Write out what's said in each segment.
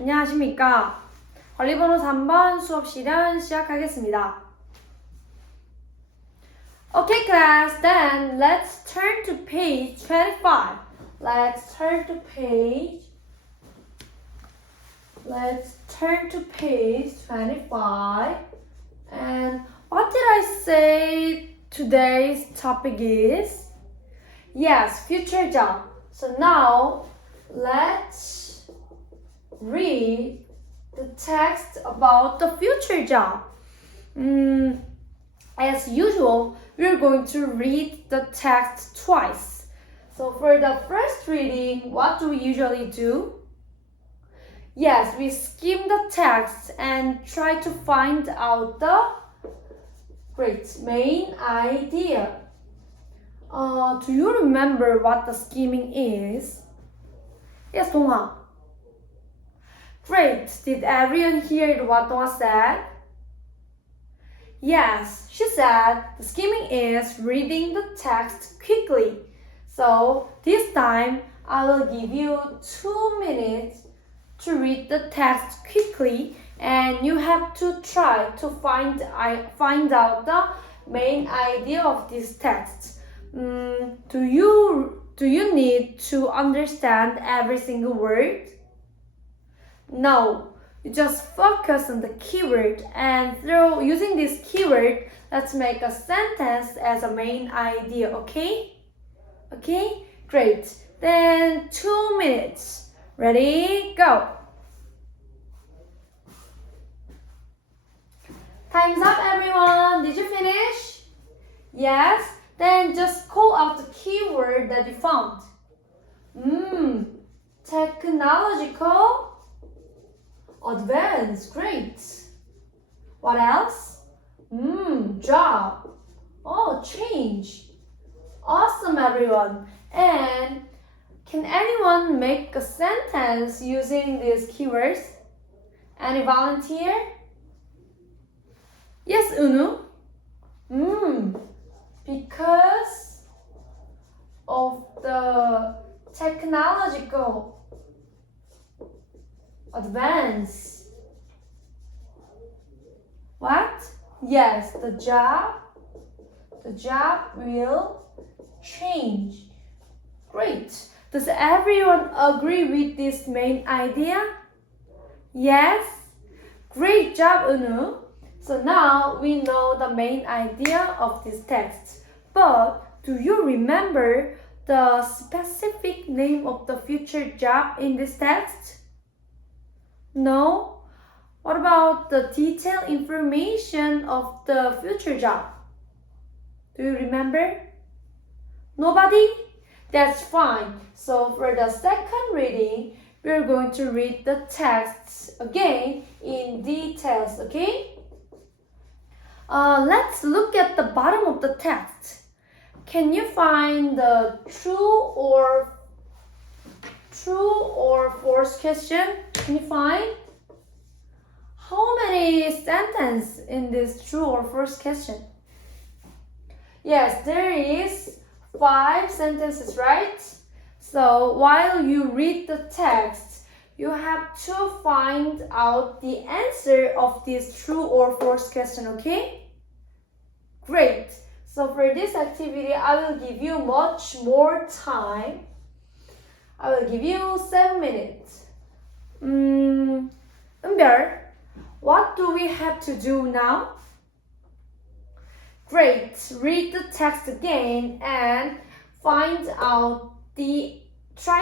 안녕하십니까. 관리번호 3번 수업 실현 시작하겠습니다. Okay class, then let's turn to page 25. Let's turn to page 25. And what did I say today's topic is? Yes, future job. So now let's read the text about the future job. As usual, we're going to read the text twice. So for the first reading, what do we usually do? Yes, we skim the text and try to find out the main idea. Do you remember what the skimming is? Yes, Dongha. Great. Did everyone hear what Dongha said? Yes, she said the skimming is reading the text quickly. So this time I will give you 2 minutes to read the text quickly, and you have to try to find out the main idea of this text. Do you need to understand every single word? No, you just focus on the keyword, and through using this keyword, let's make a sentence as a main idea, okay? Okay, great. Then 2 minutes. Ready, go. Time's up, everyone. Did you finish? Yes? Then just call out the keyword that you found. Technological. Advanced, great. What else? Job. Oh, change. Awesome, everyone. And can anyone make a sentence using these keywords? Any volunteer? Yes, Unu. Because of the technological advance. What? Yes, the job will change. Great. Does everyone agree with this main idea? Yes? Great job, Unu. So now we know the main idea of this text. But do you remember the specific name of the future job in this text? No? What about the detailed information of the future job? Do you remember? Nobody? That's fine. So for the second reading, we're going to read the text again in details, okay? Let's look at the bottom of the text. Can you find the true or false question? Can you find? How many sentences in this true or false question? Yes, there is 5 sentences, right? So while you read the text, you have to find out the answer of this true or false question, okay? Great. So for this activity, I will give you much more time. I will give you 7 minutes. Eunbyul, what do we have to do now? Great. Read the text again and try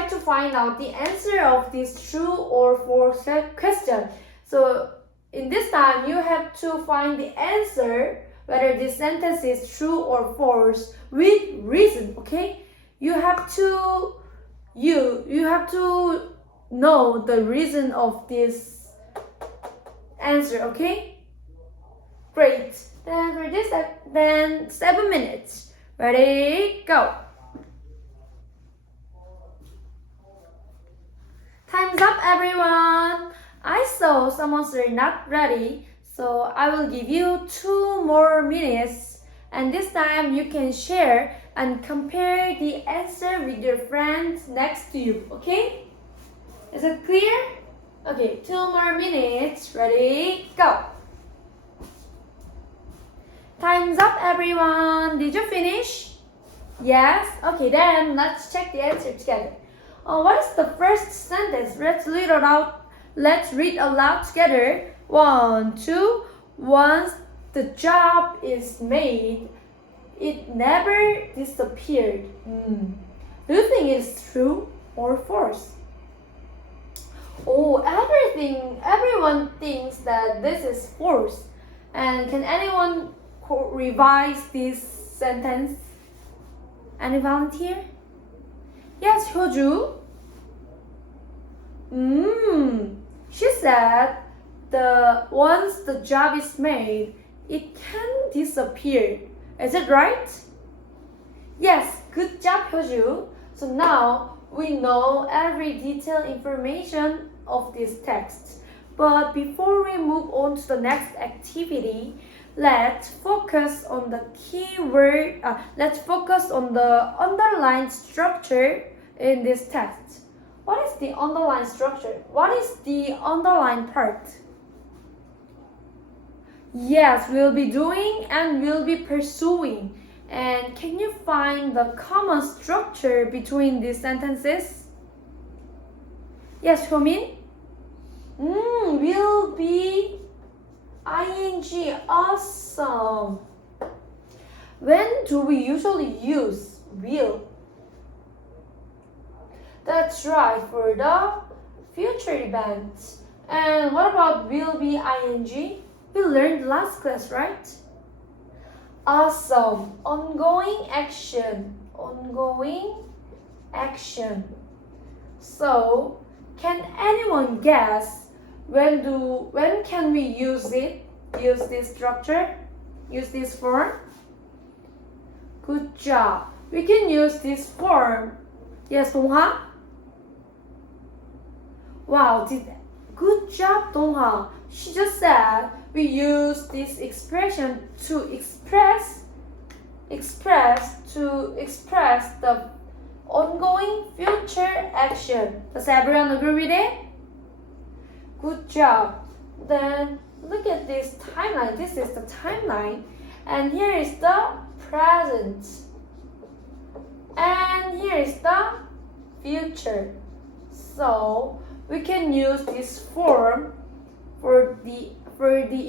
to find out the answer of this true or false question. So in this time, you have to find the answer whether this sentence is true or false with reason, okay? You have to know the reason of this answer, okay? Great. Then for this, 7 minutes. Ready, go. Time's up, everyone. I saw someone's not ready, so I will give you 2 more minutes, and this time you can share and compare the answer with your friends next to you, okay? Is it clear? Okay, 2 more minutes. Ready? Go. Time's up, everyone. Did you finish? Yes? Okay, then let's check the answer together. What is the first sentence? Let's read aloud together. 1, 2. Once the job is made, it never disappeared. Do you think it's true or false? Oh, everyone thinks that this is false. And can anyone revise this sentence? Any volunteer? Yes, Hyoju. She said once the job is made, it can disappear. Is it right? Yes, good job, Hyoju. So now we know every detailed information of this text. But before we move on to the next activity, let's focus on the keyword. Let's focus on the underlined structure in this text. What is the underlined structure? What is the underlined part? Yes, we'll be doing and we'll be pursuing. And can you find the common structure between these sentences? Yes, Hyomin? Will be ing. Awesome. When do we usually use will? That's right, for the future events. And what about will be ing? We learned last class, right? Awesome. Ongoing action. Ongoing action. So, can anyone guess when can we use it? Use this structure? Use this form? Good job. We can use this form. Yes, Dongha? Wow, good job, Dongha. She just said we use this expression to express the ongoing future action. Does everyone agree with it? Good job. Then look at this timeline. This is the timeline. And here is the present. And here is the future. So we can use this form for the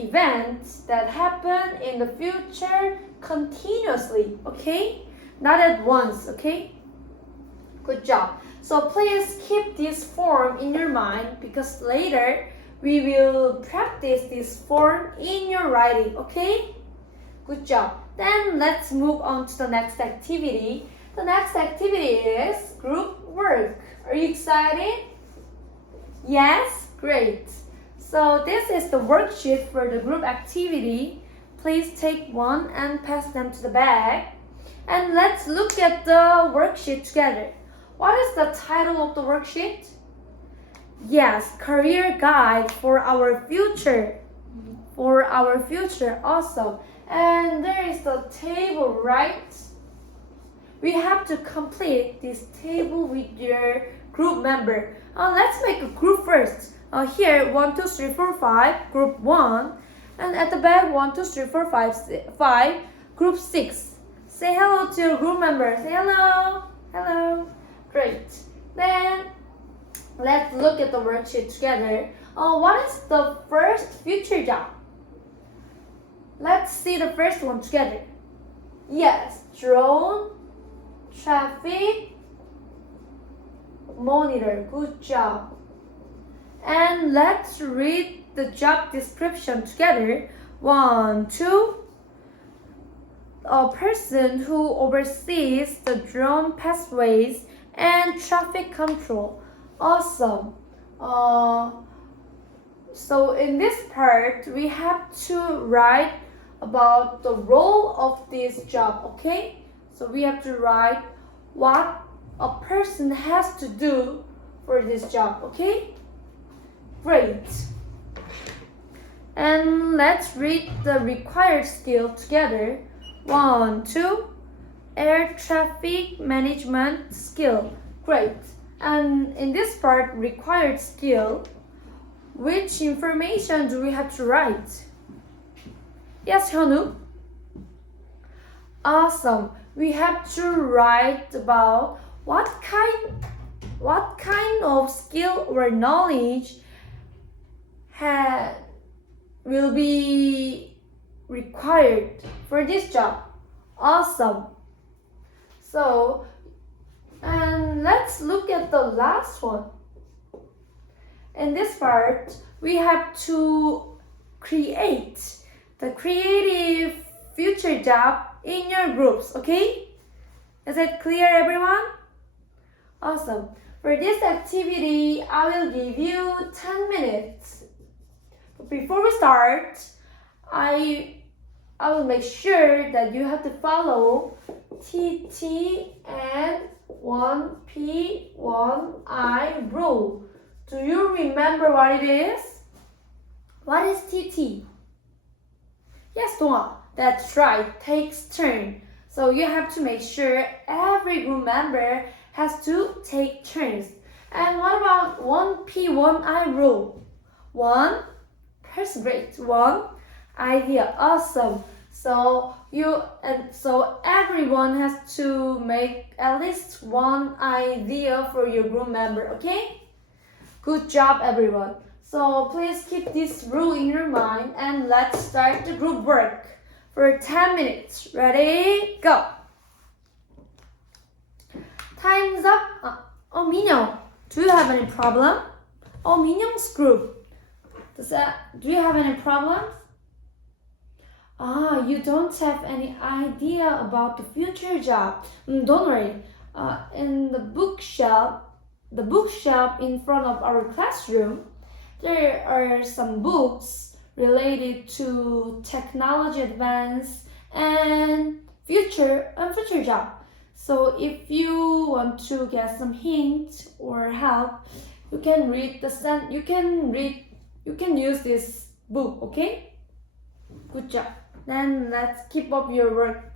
events that happen in the future continuously, okay? Not at once, okay? Good job. So please keep this form in your mind because later we will practice this form in your writing, okay? Good job. Then let's move on to the next activity. The next activity is group work. Are you excited? Yes? Great. So this is the worksheet for the group activity. Please take one and pass them to the back. And let's look at the worksheet together. What is the title of the worksheet? Yes, career guide for our future. For our future also. And there is the table, right? We have to complete this table with your group member. Let's make a group first. Here 1, 2, 3, 4, 5, group 1. And at the back 1, 2, 3, 4, 5, group 6. Say hello to your group member. Say hello. Hello. Great. Then let's look at the worksheet together. What is the first future job? Let's see the first one together. Yes, drone traffic monitor. Good job. And let's read the job description together. 1, 2. A person who oversees the drone pathways and traffic control. Awesome. So in this part, we have to write about the role of this job, okay? So we have to write what a person has to do for this job, okay? Great. And let's read the required skill together. 1, 2. Air traffic management skill. Great. And in this part, required skill, which information do we have to write? Yes, Hyunwoo? Awesome. We have to write about what kind of skill or knowledge will be required for this job. Awesome. So, and let's look at the last one. In this part, we have to create the creative future job in your groups, okay? Is it clear, everyone? Awesome. For this activity, I will give you 10 minutes. But before we start, I will make sure that you have to follow TT and 1P, 1I rule. Do you remember what it is? What is TT? Yes, Dongha, that's right, takes turn. So you have to make sure every group member has to take turns. And what about 1P, 1I rule? 1 person, great. 1 idea, awesome. So everyone has to make at least one idea for your group member, okay? Good job, everyone. So please keep this rule in your mind and let's start the group work for 10 minutes. Ready? Go! Time's up. Minyoung, do you have any problem? Minyoung's group. Do you have any problems? You don't have any idea about the future job. Don't worry. In the bookshelf in front of our classroom, there are some books related to technology advance and future job. So if you want to get some hints or help, you can use this book, okay? Good job. Then let's keep up your work.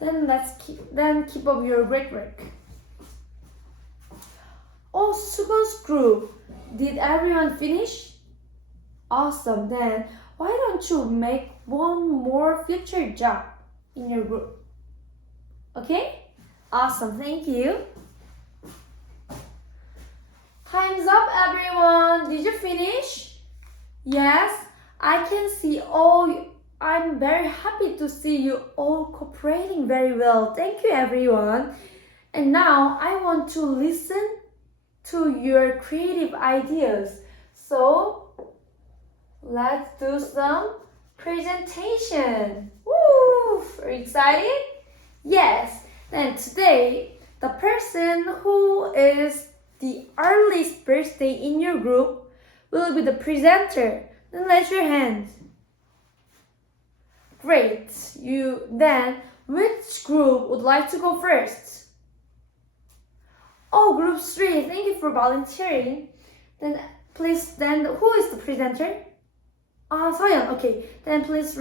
Keep up your great work. Sugun's group. Did everyone finish? Awesome. Then why don't you make one more future job in your group? Okay? Awesome. Thank you. Time's up, everyone. Did you finish? Yes, I can see all. I'm very happy to see you all cooperating very well. Thank you, everyone. And now I want to listen to your creative ideas. So let's do some presentation. Woo! Are you excited? Yes. Then today, the person who is the earliest birthday in your group will be the presenter. Then raise your hand. Great. Which group would like to go first? Group 3. Thank you for volunteering. Then who is the presenter? Soyeon. Okay. Then please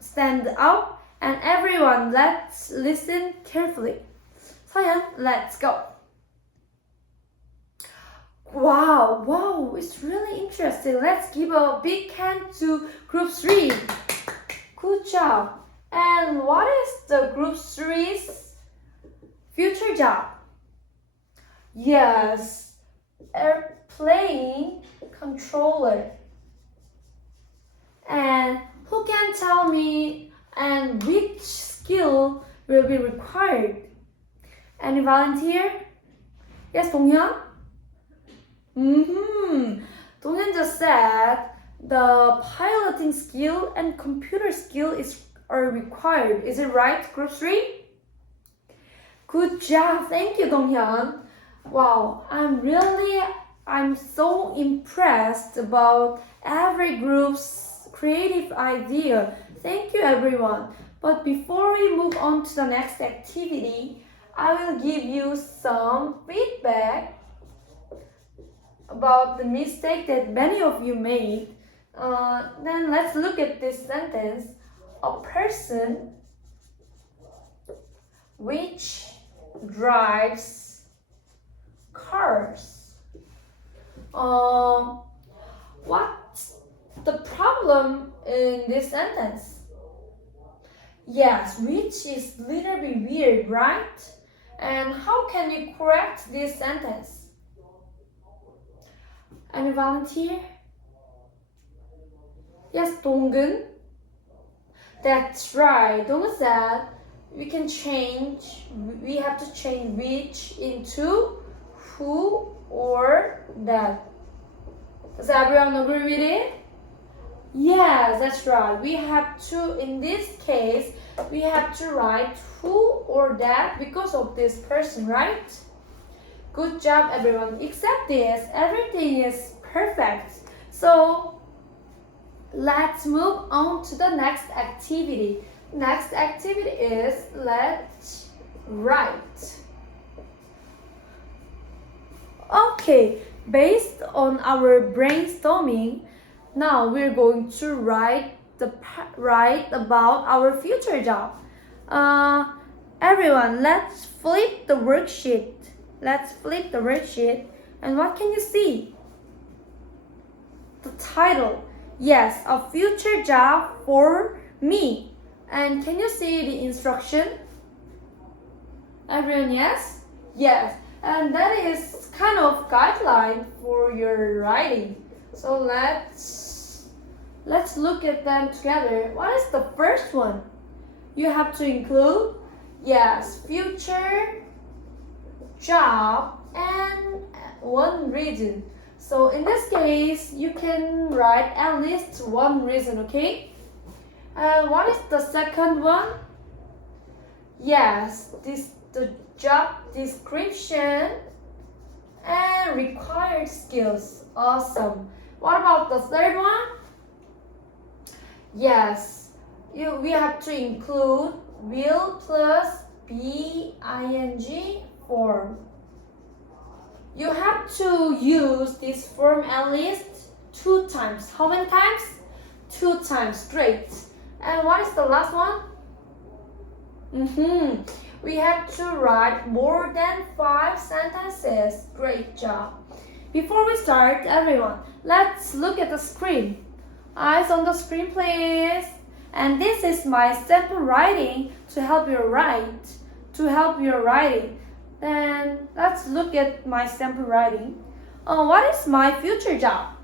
stand up and everyone, let's listen carefully. Soyeon, let's go. Wow, it's really interesting. Let's give a big hand to Group 3. Good job. And what is the Group 3's future job? Yes, airplane controller. And who can tell me and which skill will be required? Any volunteer? Yes, Donghyun? Donghyun just said the piloting skill and computer skill are required. Is it right, Group 3? Good job. Thank you, Donghyun. Wow, I'm so impressed about every group's creative idea. Thank you, everyone. But before we move on to the next activity, I will give you some feedback about the mistake that many of you made. Then let's look at this sentence. A person which drives cars. What's the problem in this sentence? Yes, which is a little bit weird, right? And how can you correct this sentence? Any volunteer? Yes, Donggun. That's right. Donggun said we have to change which into who or that. Does everyone agree with it? Yes, that's right. We have to, in this case, we have to write who or that because of this person, right? Good job, everyone. Except this, everything is perfect. So, let's move on to the next activity. Next activity is let's write. Okay, based on our brainstorming, now we're going to write about our future job. Everyone, let's flip the worksheet. And what can you see? The title. Yes, a future job for me. And can you see the instruction? Everyone, yes? Yes. And that is kind of guideline for your writing. So let's look at them together. What is the first one? You have to include, yes, future job and one reason. So in this case, you can write at least one reason, okay? And what is the second one? Yes, the job description and required skills. Awesome. What about the third one? Yes, we have to include will plus be ing form. You have to use this form at least 2 times. How many times? 2 times. Great. And what is the last one? We have to write more than 5 sentences. Great job. Before we start, everyone, let's look at the screen. Eyes on the screen, please. And this is my sample writing to help you write. Then let's look at my sample writing. What is my future job?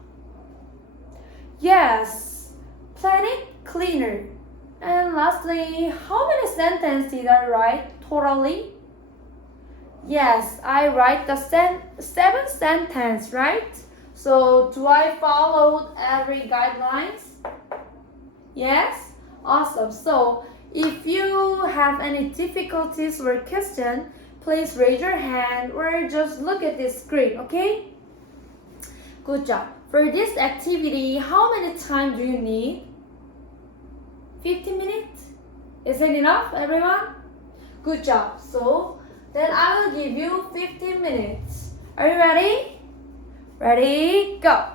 Yes, planet cleaner. And lastly, how many sentences did I write totally? Yes, I write the 7 sentences, right? So do I follow every guidelines? Yes? Awesome. So if you have any difficulties or question, please raise your hand or just look at this screen, okay? Good job. For this activity, how many time do you need? 15 minutes? Is it enough, everyone? Good job. So then I will give you 15 minutes. Are you ready? Ready, go.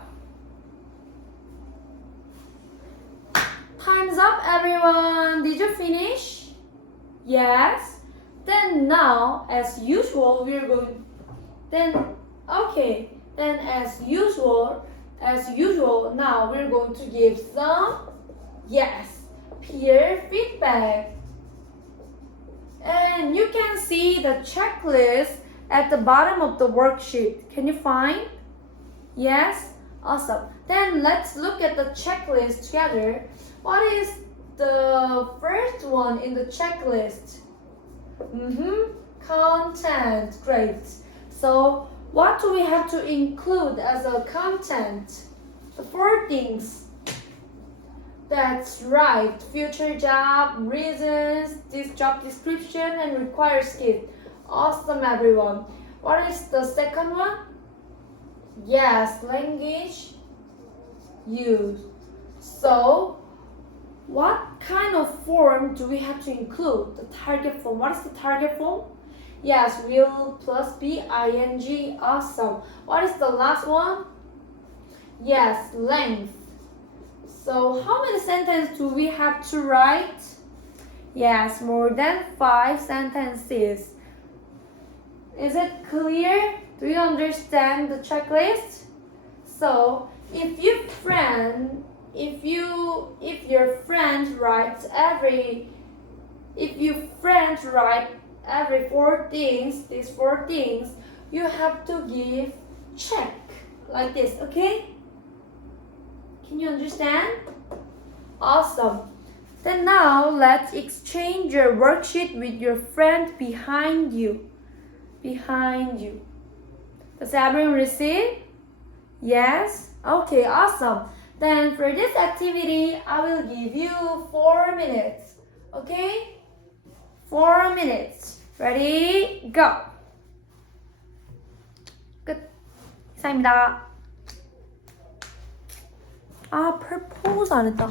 Time's up, everyone. Did you finish? Yes. Then now, as usual, we're going. Then as usual, now we're going to give some, yes, peer feedback. And you can see the checklist at the bottom of the worksheet. Can you find? Yes? Awesome. Then let's look at the checklist together. What is the first one in the checklist? Content. Great. So what do we have to include as a content? The 4 things. That's right. Future job, reasons, this job description, and required skill. Awesome, everyone. What is the second one? Yes, language used. So, what kind of form do we have to include? The target form. What is the target form? Yes, will plus be ing. Awesome. What is the last one? Yes, length. So how many sentences do we have to write? Yes, more than 5 sentences. Is it clear? Do you understand the checklist? So if your friend writes every four things, these four things, you have to give check like this, okay? Can you understand? Awesome. Then now let's exchange your worksheet with your friend behind you. Does everyone receive? Yes? Okay, awesome. Then for this activity, I will give you 4 minutes. Okay? 4 minutes. Ready? Go. 끝. 이상입니다. 아, propose 안 했다.